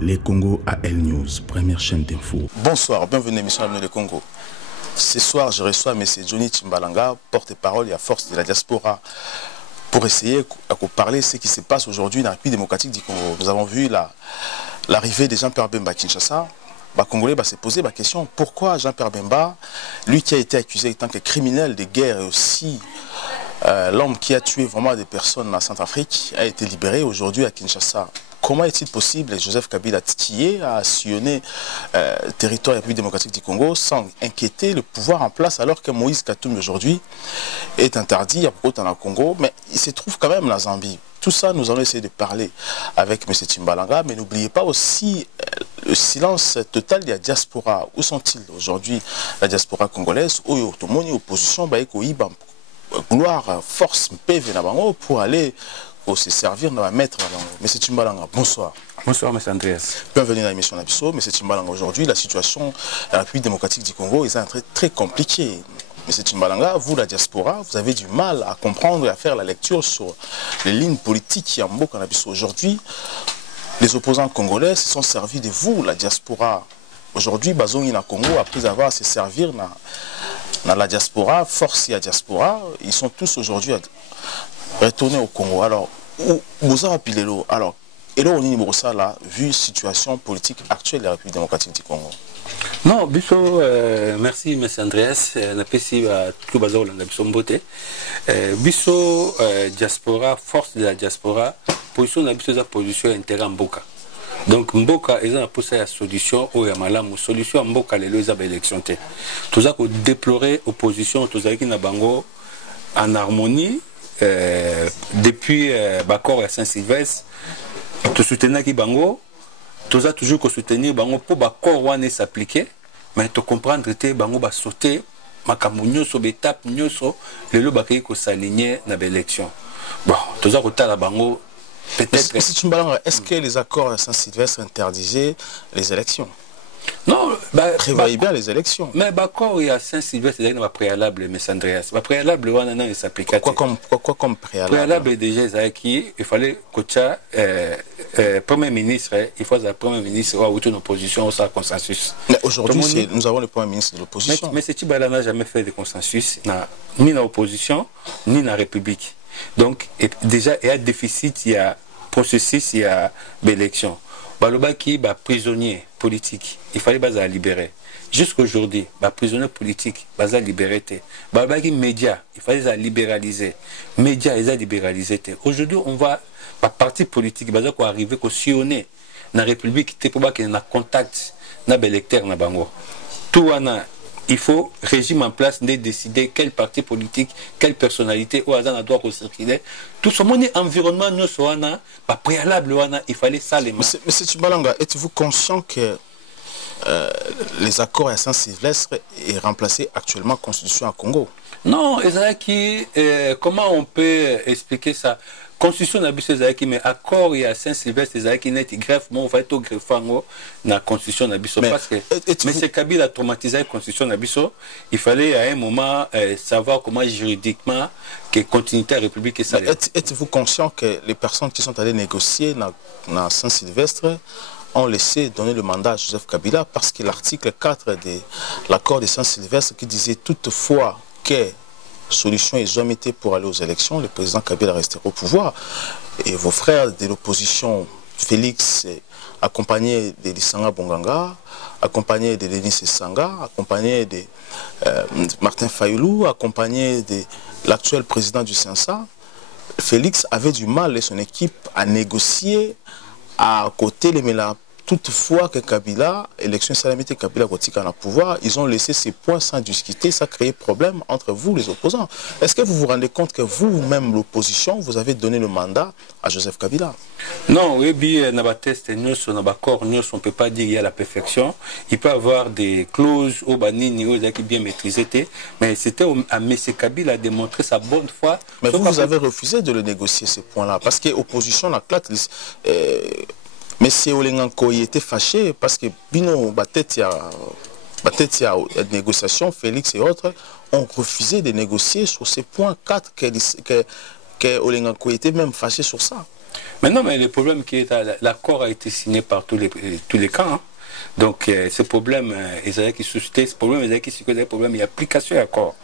Les Congo AL News, première chaîne d'info. Bonsoir, bienvenue à l'émission Avenir le Congo. Ce soir, je reçois M. Johnny Tchimbalanga, porte-parole et à force de la diaspora, pour essayer de parler de ce qui se passe aujourd'hui dans la République démocratique du Congo. Nous avons vu l'arrivée de Jean-Pierre Bemba à Kinshasa. Les Congolais se poser la question, pourquoi Jean-Pierre Bemba, lui qui a été accusé en tant que criminel de guerre et aussi l'homme qui a tué vraiment des personnes en Centrafrique, a été libéré aujourd'hui à Kinshasa? Comment est-il possible que Joseph Kabila Titié a sillonné le territoire de la République démocratique du Congo sans inquiéter le pouvoir en place alors que Moïse Katumbi aujourd'hui est interdit à propos dans le Congo, mais il se trouve quand même la Zambie. Tout ça, nous allons essayer de parler avec M. Tchimbalanga, mais n'oubliez pas aussi le silence total de la diaspora. Où sont-ils aujourd'hui, la diaspora congolaise? Où est l'opposition? Gloire, force, PV pour aller se servir dans la maître. M. Tchimbalanga, bonsoir. Bonsoir, M. Andreas. Bienvenue dans l'émission Nabiso. M. Tchimbalanga, aujourd'hui, la situation de la République démocratique du Congo est très compliquée. M. Tchimbalanga, vous, la diaspora, vous avez du mal à comprendre et à faire la lecture sur les lignes politiques qui en Mboka Nabiso. Aujourd'hui, les opposants congolais se sont servis de vous, la diaspora. Aujourd'hui, Bazongi na Congo, après avoir se servir dans la diaspora, force à diaspora, ils sont tous aujourd'hui retournés au Congo. Alors, vous avez appelé alors, et là, on est là, vu la situation politique actuelle de la République démocratique du Congo. Non, Bisso, merci, M. Andreas. Bisso, diaspora, force de la diaspora, position de la position intérêt en Mboka. Donc, Mboka, ils ont poussé la solution au Yamalam, solution en Mboka, les élections. Tout ça, pour déplorer l'opposition, tout ça qui n'a bango en harmonie, depuis Bakor et Saint-Sylvestre, tout soutenir qui bango. Tout ça toujours que soutenir bango pour Bakor wane s'appliquer, mais tu comprendre que bango va sauter makamunyo so betap nyoso le lo bakay ko s'aligner na l'élection. Bon, tout ça que la bango peut-être. Est-ce que les accords à Saint-Sylvestre interdisaient les élections? Non, prévoyez bien les élections. Mais Bakor et à Saint-Sylvestre, c'est un préalable, M. Andreas. Le préalable, il s'applique. Quoi comme préalable? Préalable, déjà, il fallait que Premier ministre, il faut que le Premier ministre ait une opposition au consensus. Mais aujourd'hui, nous avons le Premier ministre de l'opposition. Mais ce Tibala n'a jamais fait de consensus, ni dans l'opposition, ni dans la République. Donc, déjà, il y a un déficit, il y a un processus, il y a l'élection. Balobaki, prisonnier politique, il fallait la libérer. Jusqu'aujourd'hui, prisonnier politique, la libérer. Balobaki, média, il fallait la libéraliser. Média, ils ont libéralisé. Aujourd'hui, on va, par parti politique, il faut arriver à sillonner dans la République, pour qu'il y ait un contact avec les électeurs. Tout il faut régime en place de décider quel parti politique, quelle personnalité au hasard doit circuler. Tout ce monde environnement nous soana, pas préalable il fallait ça les. Monsieur Tchimbalanga, êtes-vous conscient que les accords à Saint-Sylvestre est remplacé actuellement Constitution à Congo? Non, comment on peut expliquer ça? Constitution n'abuse qui mais accord et à Saint-Sylvestre qui n'est greffe on va être au greffant na constitution n'abuse parce que mais c'est Kabila a traumatisé la constitution n'abuse il fallait à un moment savoir comment juridiquement que continuité à la République est ça. Êtes-vous conscient que les personnes qui sont allées négocier dans Saint-Sylvestre ont laissé donner le mandat à Joseph Kabila parce que l'article 4 de l'accord de Saint-Sylvestre qui disait toutefois que solution isométée pour aller aux élections, le président Kabila restait au pouvoir. Et vos frères de l'opposition, Félix, accompagné de Lissanga Bonganga, accompagné de Denis Sanga, accompagné de Martin Fayoulou, accompagné de l'actuel président du CENSA, Félix avait du mal et son équipe à négocier à côté les Mélas. Toutefois que Kabila, élection salamité Kabila Gotika na pouvoir, ils ont laissé ces points sans discuter, ça a créé problème entre vous les opposants. Est-ce que vous vous rendez compte que vous-même l'opposition, vous avez donné le mandat à Joseph Kabila? Non, oui, bien, on a test, on ne peut pas dire qu'il y a la perfection. Il peut y avoir des clauses au banini qui bien maîtrisées, mais c'était à M. Kabila de démontrer sa bonne foi. Mais vous avez refusé de le négocier ces points-là, parce que l'opposition a claqué. Mais si Olenganko était fâché parce que Bino Batetia négociation, Félix et autres ont refusé de négocier sur ces points 4 que Olenganko était même fâché sur ça. Maintenant, mais le problème qui est, l'accord a été signé par tous les camps. Hein. Donc, ce problème, Isaïe qui suscite, ce problème, Isaïe qui suscite, il y a application et accord.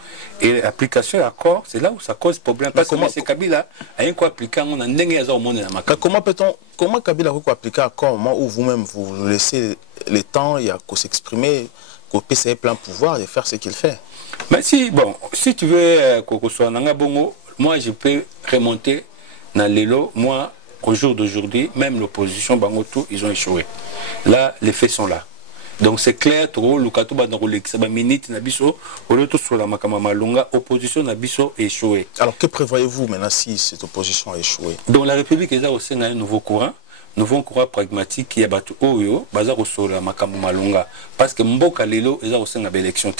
Et l'application et accord, c'est là où ça cause problème. Parce que M. Kabila a quoi appliquer, on a au monde. Comment Kabila a appliquer accord au moment où vous-même vous laissez le temps, il y a qu'à s'exprimer, qu'au PCA plein pouvoir de faire ce qu'il fait? Mais si, bon, si tu veux qu'on soit en Bongo, moi je peux remonter dans l'élo, moi, au jour d'aujourd'hui, même l'opposition, Bangotou, ils ont échoué. Là, les faits sont là. Donc c'est clair, opposition Nabiso échoué. Alors que prévoyez-vous maintenant si cette opposition a échoué? Donc la République est au sein d'un nouveau courant pragmatique qui a battu Oyo, Bazar au sol, Makamu Malunga. Parce que Mboka Lelo est au sein de l'élection.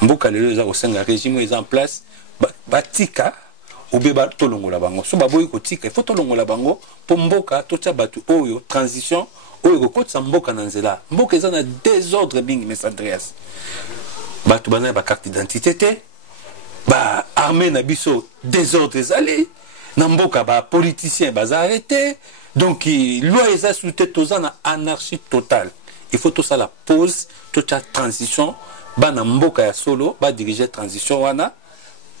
Mboka Lelo est au sein de régime est en place. Batika. Ou bien tolongola bango so baboyi kotika il faut tolongola bango pour mboka tocha batu oyo transition oyo ko sa mboka na nzela mboka ezana désordre bing mes Andreas batu bana ba carte d'identité te ba armée na biso désordre ezali na mboka ba politicien baza arrêté donc loi eza soute tozana anarchie totale il faut tout ça la pause tocha transition ba na mboka ya solo ba diriger transition wana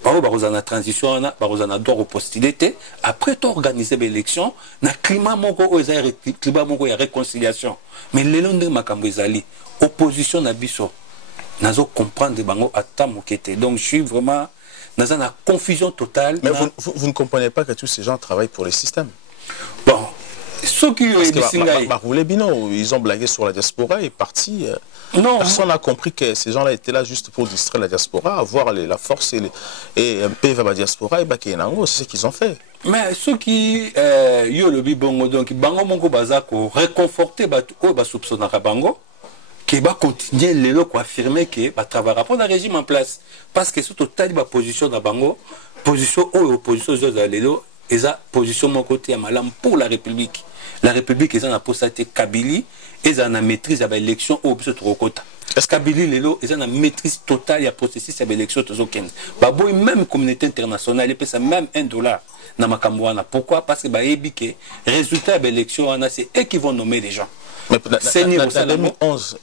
la transition, on doit postuler. Après, tu organises l'élection, dans le climat, il y a réconciliation. Mais le long de ma opposition na biso, nous devons comprendre que donc je suis vraiment dans une confusion totale. Mais vous ne comprenez pas que tous ces gens travaillent pour le système? Bon, ceux qui ils ont blagué sur la diaspora et parti. Non, personne n'a compris que ces gens-là étaient là juste pour distraire la diaspora, avoir la force et un peu vers la diaspora et c'est ce qu'ils ont fait. Mais ceux qui yo le bibongo donc bango mongo bazako réconforter ba soupçonnera bango qui va continuer les locaux affirmer que va travailler pour le régime en place parce que surtout tali ba position na bango position ou opposition aux lelo eza position mon côté à malam pour la République. La République est en posté Kabili et en maîtrise à l'élection au plus trop quota. Est-ce Kabili lelo est en maîtrise totale il y a processus à l'élection tous 15. Baboy même communauté internationale et ça même $1 na makamwana. Pourquoi? Parce que ba ebike résultat de l'élection c'est eux qui vont nommer les gens. Mais en 2011,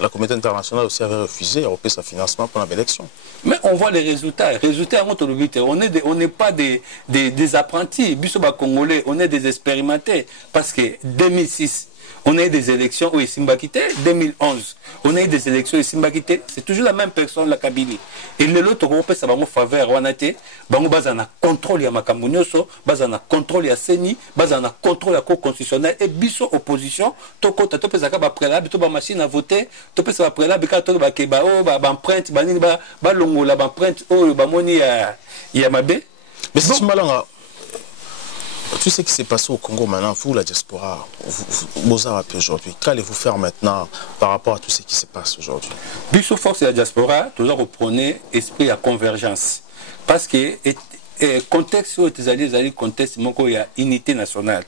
la communauté internationale aussi avait refusé à sa financement pour l'élection. Mais on voit les résultats. On n'est pas des apprentis. Bisoba Congolais, on est des expérimentés. Parce que 2006, on a eu des élections où Simbakité. 2011, on a eu des élections où Simbakité. C'est toujours la même personne, la Kabili. Et l'autre groupe, ça va me faveur. On a été, on a contrôle ya Makamunyoso, on a contrôle ya Seni, on a contrôle la Cour constitutionnelle et biso opposition. Toko ta tope zaka ba préalable, to ba machine à voter, tope ça ba préalable ka to ba keba o ba empreinte ba nini ba longola ba empreinte o ba moni ya mabe. Mais c'est malanga. Tout ce qui s'est passé au Congo maintenant, vous, la diaspora, vous avez aujourd'hui. Qu'allez-vous faire maintenant par rapport à tout ce qui se passe aujourd'hui? Biso force et la diaspora, toujours reprenez esprit à convergence. Parce que le contexte où tu allez contexte, il y a unité nationale.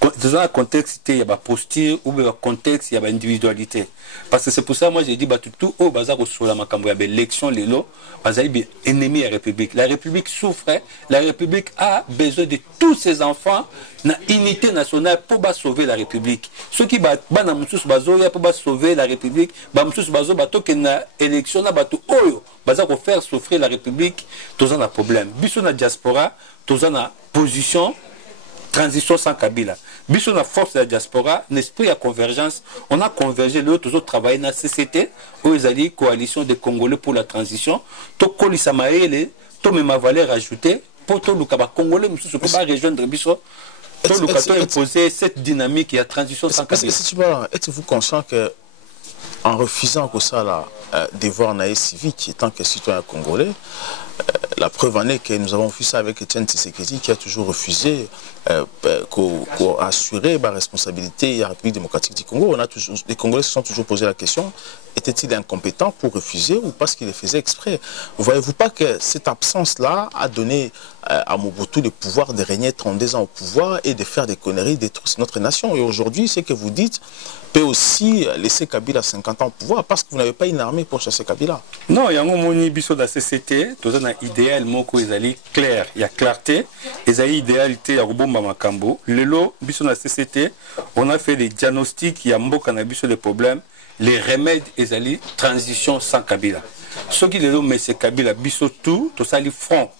Dans un contexte, il y a une posture, ou un contexte, il y a une individualité. Parce que c'est pour ça que moi j'ai dit que tout au bazar sur la Makambo, il y a l'élection, les lots, il y a ennemi à la République. La République souffre, la République a besoin de tous ses enfants dans l'unité nationale pour sauver la République. Ceux qui battent pour sauver la République, l'élection, pour faire souffrir la République, tous en a problème. Bisous na diaspora, tous en a position. Transition sans Kabila. Biso na force de la diaspora, l'esprit à convergence, on a convergé l'autre toujours travailler dans la CCT, où ils allaient coalition des Congolais pour la transition. To kolisa maele, to même ma valeur ajoutée, pour tout le Congolais, nous ne pouvons pas rejoindre Biso. Tout le Cato imposer cette dynamique et la transition sans Kabila. Êtes-vous conscient que en refusant que ça là, devoir naïf civique, tant que citoyen congolais, la preuve en est que nous avons vu ça avec Etienne Tshisekedi qui a toujours refusé d'assurer la responsabilité de la République démocratique du Congo. Les Congolais se sont toujours posé la question, était-il incompétent pour refuser ou parce qu'il le faisait exprès? Voyez-vous pas que cette absence-là a donné à Mobutu le pouvoir de régner 32 ans au pouvoir et de faire des conneries, détruire notre nation. Et aujourd'hui, ce que vous dites peut aussi laisser Kabila 50 ans au pouvoir parce que vous n'avez pas une armée pour chasser Kabila. Non, il y a un biso de la CCT, tout ça un idéal moko ezali clair, il y a clarté, ezali idéalité ya robomba makambo. Lelo biso de la CCT, on a fait des diagnostics, il y a mboka na biso les problèmes, les remèdes ezali transition sans Kabila. Ce qui lelo mais c'est Kabila biso tout ça li front.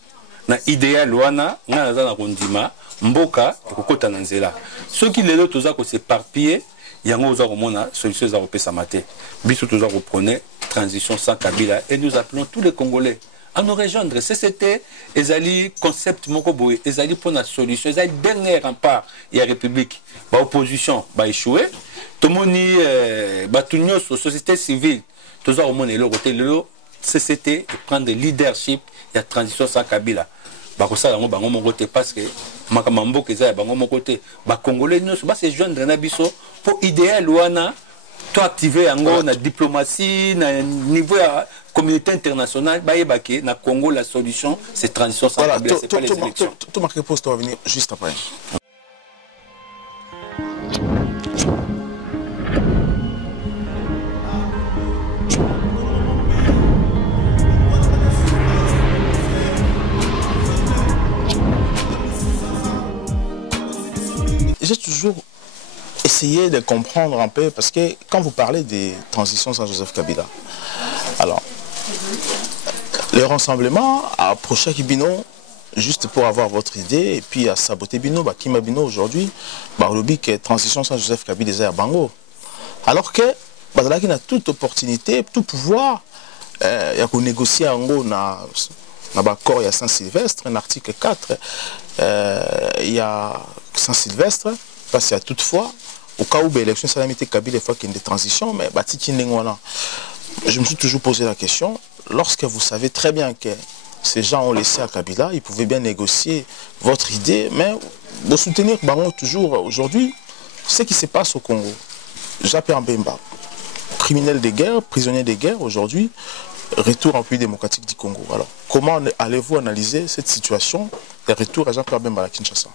Na idéal wana nga na kondima mboka ekokota na nzela. Ce qui lelo toza ko s'éparpiller yango oza komona solution za kopesa mate. Biso toza ko prôner transition sans Kabila et nous appelons tous les Congolais à nous rejoindre. CCT ezali concept moko boye ezali pour la solution, ezali dernier rempart et la République. Ba opposition ba échouer. Tomoni batunyo société civile toza komona le côté le CCT et prendre le leadership et la transition sans Kabila. Bakosala ngo bango mon côté parce que makamambo keza bango mon côté ba congolais nous ba se joindre na biso pour idéal wana to activer yango na diplomatie na niveau ya communauté internationale ba yebake na Congo la solution c'est transition sans Kabila, c'est pas les élections. Tout marqué pause va venir juste après. J'ai toujours essayé de comprendre un peu, parce que quand vous parlez des transitions sans Joseph Kabila, alors, le rassemblement a approché Kibino juste pour avoir votre idée, et puis à saboter Bino, Kima Bino aujourd'hui, que transition sans Joseph Kabila est à Bango. Alors que, Bazalaki a toute opportunité, tout pouvoir, il y a négocier en gros, il y a Saint-Sylvestre, un article 4, il y a Saint-Sylvestre, parce qu'il y a toutefois, au cas où l'élection salamité Kabila, il faut qu'il y ait des transitions, mais je me suis toujours posé la question, lorsque vous savez très bien que ces gens ont laissé à Kabila, ils pouvaient bien négocier votre idée, mais vous soutenir Bango toujours aujourd'hui, ce qui se passe au Congo. J'appelle Mbemba, criminel de guerre, prisonnier de guerre aujourd'hui, retour en pays démocratique du Congo. Alors, comment allez-vous analyser cette situation de retour à Jean-Pierre Bemba à Kinshasa?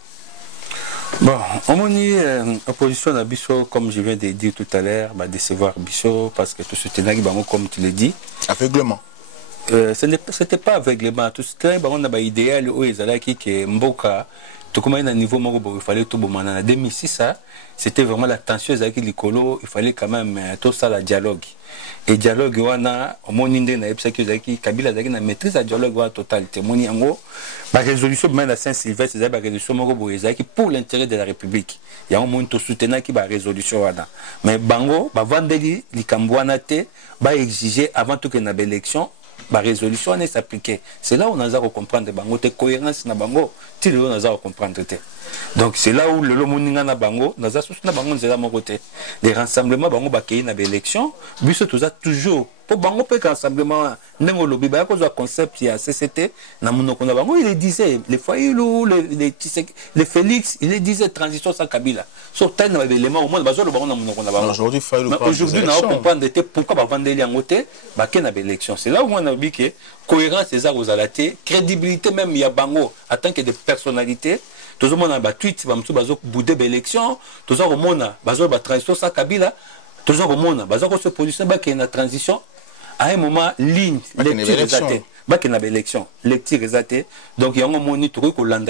Bon, on a dit opposition à Bisso, comme je viens de dire tout à l'heure, décevoir Bisso parce que tout ce temps, comme tu l'as dit. Aveuglement. Ce n'était pas aveuglement. Tout ce temps, on a un idéal où ils allaient que Mboka, tout comme à un niveau il fallait tout bon. En 2006, c'était vraiment la tension avec l'écolo. Il fallait quand même tout ça, la dialogue. Et dialogue, on a au moins une idée Kabila a maîtrise la dialogue en totalité. La résolution de Saint-Sylvestre, c'est la résolution pour l'intérêt de la République. Il y a un moment où soutenir qui va résolution. Mais Bango, Vandeli, Likambouanate, va exiger avant tout qu'il y ait une élection. La résolution n'est s'appliquer. C'est là où on a à comprendre Bango, tes cohérence na Bango, tu le on a à comprendre. Donc c'est là où le lomoninga na Bango, on a à Bango c'est là mon côté. Les rassemblements Bango ba kei na élection, biso toza toujours pour Bango pe rassemblement nengo lobi ba cause concept ya CCT na monoko na Bango, il disait les Fayoulou, les Félix, il disait transition sans Kabila. Sur tel na élément au moins bazo le Bango na monoko na Bango. Aujourd'hui Fayoulou pas. Aujourd'hui on a comprendre pourquoi ba vendre les ngote ba kei na élection. C'est là où on a dit que cohérence des aux alaté, crédibilité même ya Bango en tant que de personnalité. Tout le monde a un tweet, il y a boudé l'élection, tout le monde a une transition sans Kabila, tout le monde a une position qui est une transition. À un moment, ligne, lecture résaté. Il y a une élection, lecture résaté. Donc il y a un moment où il y a un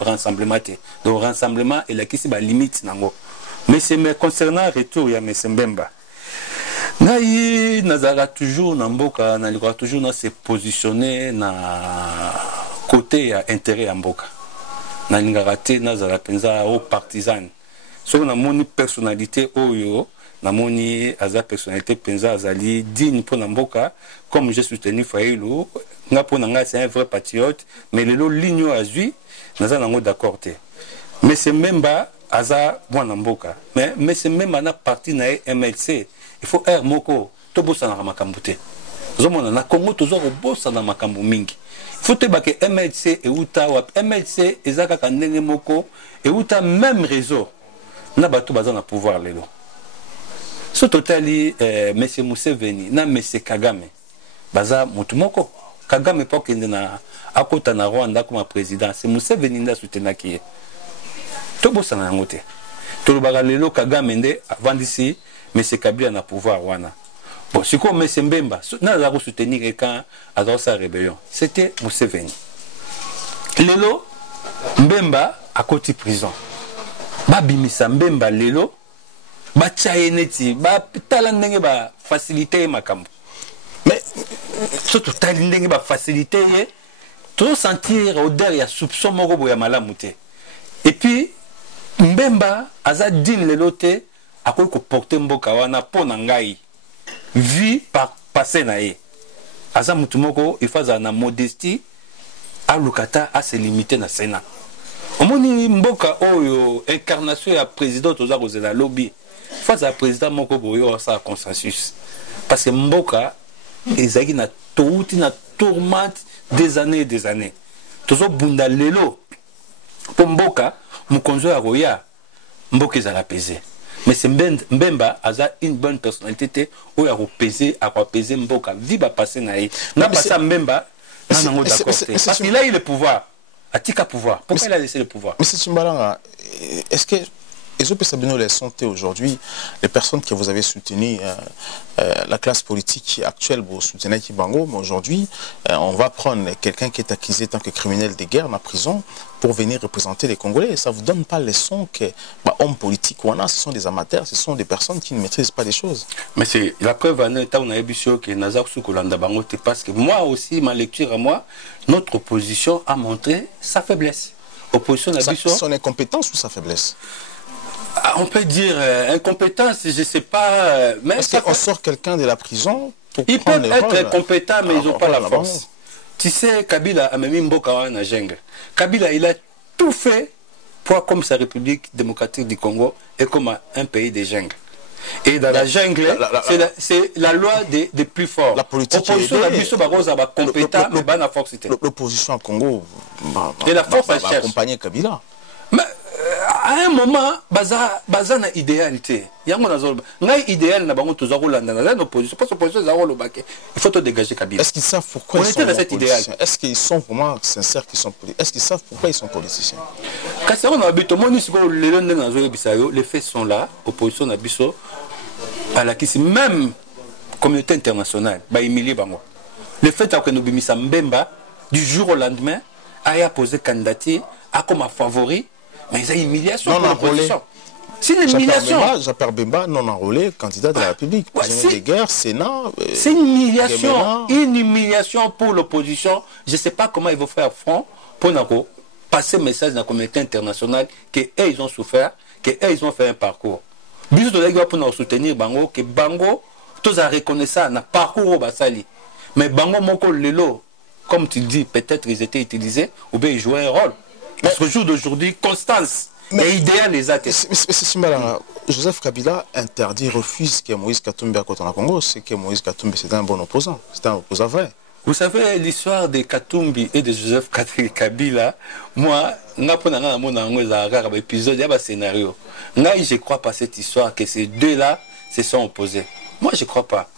rassemblement. Donc rassemblement est la limite. Mais c'est concernant le retour, il y a M. Mbemba. Nazara toujours toujours se positionner na côté intérêt à Mboka. Nalingaraté nazala penza au partisan. So na moni personnalité oyo, na moni aza personnalité penza azali digne pour Mboka, comme j'ai soutenu Fayoulou, nga pour nanga c'est un vrai patriote, mais le ligne azui nazala ngo d'accord té. Mais c'est même pas aza bon Mboka. Mais c'est même na parti na MLC. Il faut air moko to bossa na makambo té. Zomona na Congo toujours bossa na makambo mingi. Faut que MLC et Outa MLC et Zaka Ndenge Moko et Outa même réseau n'a pas tout besoin de pouvoir les lots. Ce total M. Museveni na M. Kagame baza Mutumoko Kagame pour qu'il na akota na Rwanda comme président, c'est Museveni nda soutenaki. To bossa na ngote. To lobaka lelo Kagame nde avant d'ici mais c'est Kabila na pouvoir wana. Bon, c'est comme M. Mbemba, n'a pas soutenir quand a sa rébellion. C'était Museveni. Lelo Mbemba à côté prison. Babimisa Mbemba lelo ba chayeneti ba talandenge ba faciliter makambo. Mais surtout talindenge ba faciliter tout sentir odeur ya soupçon moko boya malamu te. Et puis Mbemba aza din lelo te akoki ko porter mboka wana pona ngai. Vie par passé na ye. Aza mutu moko ifaza na modestie a lukata a se limiter na Sénat. Omoni mboka oyo incarnation ya président toza kozela lobby. Face à président moko boyo sa consensus. Parce que mboka ezaki na touti na tourmente des années et des années. Tozo bunda lelo po mboka mukonzo ya roya mboka ezala pesé. Mais c'est Mbemba a une bonne personnalité où il a pesé mboka viba passer na ye. Na passa Mbemba na nango d'accord. Parce qu'il a eu le pouvoir. Atika pouvoir. Pourquoi il a laissé le pouvoir? Monsieur Chimbalanga, est-ce que aujourd'hui, les personnes que vous avez soutenues, la classe politique actuelle, vous soutenez Kibango, mais aujourd'hui, on va prendre quelqu'un qui est accusé tant que criminel de guerre en prison pour venir représenter les Congolais. Ça ne vous donne pas les leçons que hommes politiques, ce sont des amateurs, ce sont des personnes qui ne maîtrisent pas les choses. Mais c'est la preuve, parce que moi aussi, ma lecture à moi, notre opposition a montré sa faiblesse. Opposition son incompétence ou sa faiblesse? On peut dire incompétence, je ne sais pas. Mais est-ce qu'on sort quelqu'un de la prison pour ils peuvent être compétents, mais ils n'ont pas la force. Tu sais, Kabila a même Mboka na jungle. Kabila, il a tout fait pour comme sa République démocratique du Congo et comme un pays des jungles. Et dans la jungle, c'est la loi des plus forts. La politique l'opposition au Congo et la force va accompagner Kabila. Mais à un moment, baza na idéalité. Yango nazoloba. Ngai idéal na bango toza kolanda na l'opposition parce que l'opposition za kolobake. Il faut te dégager Kabila. Est-ce qu'ils savent pourquoi ils sont politiciens? Est-ce qu'ils sont vraiment sincères qu'ils sont politiciens? Est-ce qu'ils savent pourquoi ils sont politiciens? Kasi on a bito moni siko lelo ndenge nazo bisayo, les faits sont là, opposition na biso à la kisi même communauté internationale ba humilier bango. Le fait que nous bimisa Mbemba du jour au lendemain a posé candidature a comme favori. Mais il y a une humiliation pour l'opposition. C'est une humiliation. J'appelle Bemba non enrôlé, candidat de la République. Prisonnier de guerre, Sénat. C'est une humiliation pour l'opposition. Je ne sais pas comment ils vont faire front pour passer le message dans la communauté internationale qu'eux ils ont souffert, qu'eux ils ont fait un parcours. Bisous de la pour nous soutenir Bango, que Bango, tous à reconnaître ça, un parcours au Basali. Mais Bango Moko Lelo, comme tu dis, peut-être ils étaient utilisés ou bien ils jouaient un rôle. Parce que le jour d'aujourd'hui, Constance est idéal les athées. Joseph Kabila interdit, refuse que Moïse Katumbi à côté de Congo, c'est que Moïse Katumbi c'est un bon opposant, c'est un opposant vrai. Vous savez l'histoire de Katumbi et de Joseph Kabila, moi, je ne sais pas épisode, il y a un scénario. Je ne crois pas cette histoire que ces deux-là se sont opposés. Moi, je ne crois pas.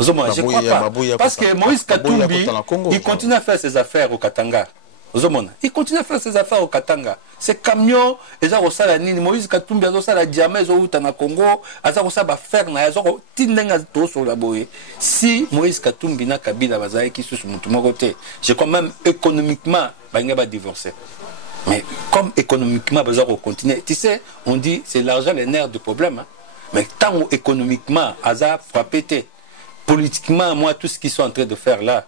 Je ne crois pas. Parce que Moïse Katumbi, il continue à faire ses affaires au Katanga. Il continue à faire ses affaires au Katanga. Ces camions, ils ont ça la nini. Moïse Katumbi a ça la diamant, ils ont au Congo, ils ont ça la faire, ils ont tindenga sur la boye. Si Moïse Katumbi na Kabila bazaye qui sous mon côté, je crois même économiquement, ils vont divorcer. Mais comme économiquement, ils vont continuer. Tu sais, on dit c'est l'argent les nerfs du problème. Mais tant économiquement, ils ont frappé. Politiquement, moi, tout ce qu'ils sont en train de faire là,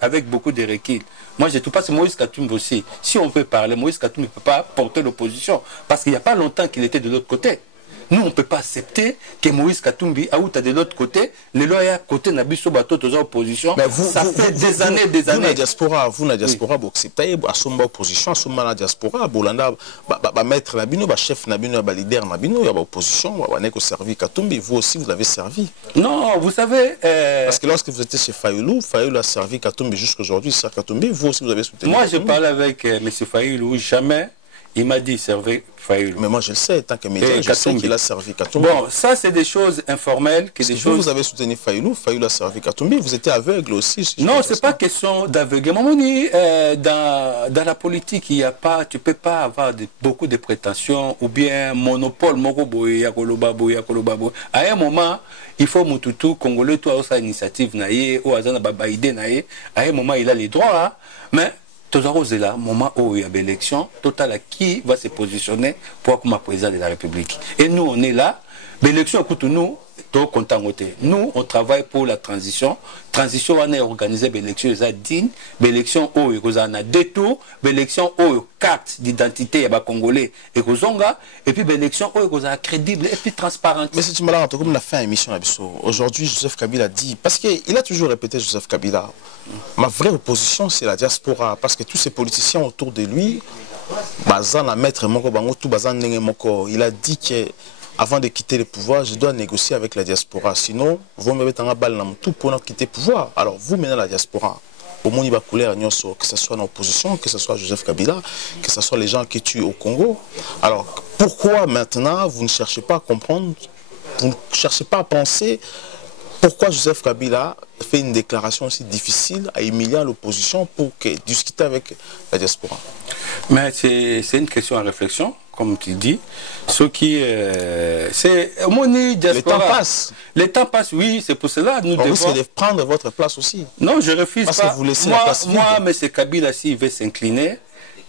avec beaucoup de recul. Moi, je trouve pas que Moïse Katumbi aussi. Si on peut parler, Moïse Katumbi ne peut pas porter l'opposition. Parce qu'il n'y a pas longtemps qu'il était de l'autre côté. Nous, on ne peut pas accepter que Moïse Katumbi, de l'autre côté, les lois à côté, Nabiso Bato, aux oppositions. Ça fait des années, des années. Vous, la diaspora, vous acceptez, à son opposition, à son la diaspora, Bolanda, maître Nabino, chef Nabino, leader Nabino, il y a opposition, on a servi Katumbi, vous aussi, vous l'avez servi. Non, vous savez. Parce que lorsque vous étiez chez Fayoulou, Fayoulou a servi Katumbi jusqu'à aujourd'hui, c'est Katumbi, vous aussi, vous avez soutenu. Moi, je parle avec M. Fayoulou, jamais Il m'a dit servait Fayoulou. Mais moi je le sais, tant que média, je sais qu'il a servi Katumbi. Bon, ça c'est des choses informelles. Vous avez soutenu Fayoulou, Fayoulou a servi Katumbi, vous étiez aveugle aussi. Si non, c'est pas question d'aveuglement. Dans la politique, il y a pas, tu peux pas avoir beaucoup de prétentions ou bien monopole. À un moment, il faut Moutoutou, Congolais, toi, sa initiative, ou à un moment, il a les droits, mais c'est là, moment où il y a l'élection, total qui va se positionner pour comme président de la République. Et nous, on est là. L'élection, écoute, nous, nous, on travaille pour la transition. Transition, on a organisé l'élection, ils ont digne. L'élection, ils ont deux tours. L'élection, carte d'identité, il y a Congolais et Kozonga. Et puis l'élection, ils ont crédible et puis transparente. Mais c'est malin, comme la fin de l'émission, aujourd'hui, Joseph Kabila dit, parce qu'il a toujours répété, Joseph Kabila, ma vraie opposition, c'est la diaspora. Parce que tous ces politiciens autour de lui, il a dit que avant de quitter le pouvoir, je dois négocier avec la diaspora. Sinon, vous me mettez en balle dans tout pour quitter le pouvoir. Alors, vous menez la diaspora. Au moins, il va couler que ce soit l'opposition, que ce soit Joseph Kabila, que ce soit les gens qui tuent au Congo. Alors, pourquoi maintenant, vous ne cherchez pas à comprendre, vous ne cherchez pas à penser pourquoi Joseph Kabila fait une déclaration aussi difficile à humilier l'opposition pour discuter avec la diaspora? Mais c'est une question à réflexion. Comme tu dis, ce qui c'est le temps passe. Le temps passe, oui, c'est pour cela nous devons. Vous devez prendre votre place aussi. Non, je refuse parce pas. Que vous laissez moi, la place vide. Mais c'est Kabila s'il veut s'incliner,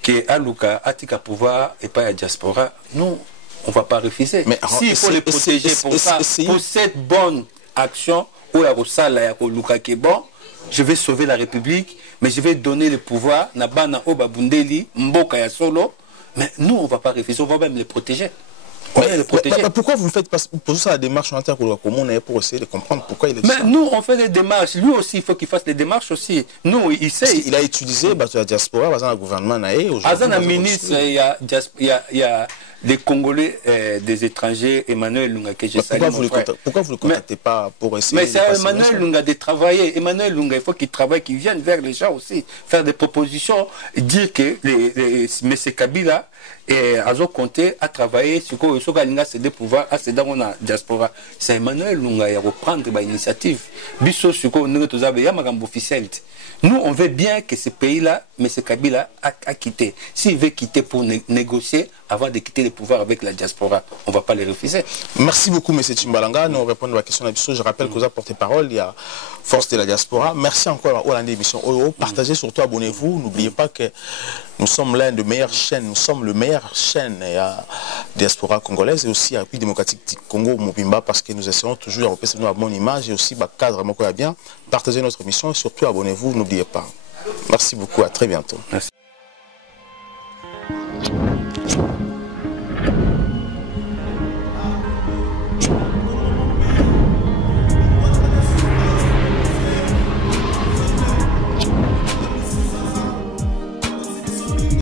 que Aluka Atika pouvoir et pas la diaspora. Non, on va pas refuser. Mais s'il faut les protéger pour ça, pour cette bonne action où la Rosala et Luka qui est bon, je vais sauver la République, mais je vais donner le pouvoir na bana Obabundeli, Mboka ya solo. Mais nous, on ne va pas refuser, on va même les protéger. Mais pourquoi vous faites ça la démarche en interne pour essayer de comprendre pourquoi il est Mais nous, on fait des démarches. Lui aussi, il faut qu'il fasse des démarches aussi. Nous, il sait. Il a utilisé la diaspora, dans le gouvernement. Dans le ministre, il y a des Congolais, des étrangers, Emmanuel Lunga, que je salue. Pourquoi vous ne le contactez pas pour essayer de c'est Emmanuel Lunga de travailler. Emmanuel Lunga, il faut qu'il travaille, qu'il vienne vers les gens aussi, faire des propositions, dire que M. Kabila et Azo Conté a travaillé sur ce c'est des pouvoirs, c'est dans la diaspora. C'est Emmanuel Lunga qui a reprendre l'initiative. Bisso sur officiel. Nous, on veut bien que ce pays-là, M. Kabila a quitté. S'il veut quitter pour négocier, avant de quitter le pouvoir avec la diaspora, on ne va pas les refuser. Merci beaucoup, M. Tchimbalanga. Nous répondons à la question de la Je rappelle que vous avez porté parole, il y a Force de la diaspora. Merci encore à l'émission. Partagez surtout, abonnez-vous. N'oubliez pas que nous sommes l'un des meilleures chaînes. Nous sommes le meilleur chaîne à diaspora congolaise et aussi à République démocratique du Congo, Mobimba, parce que nous essayons toujours de repasser une bonne image et aussi le cadre bien. Partagez notre émission et surtout abonnez-vous, n'oubliez pas. Merci beaucoup, à très bientôt. Merci.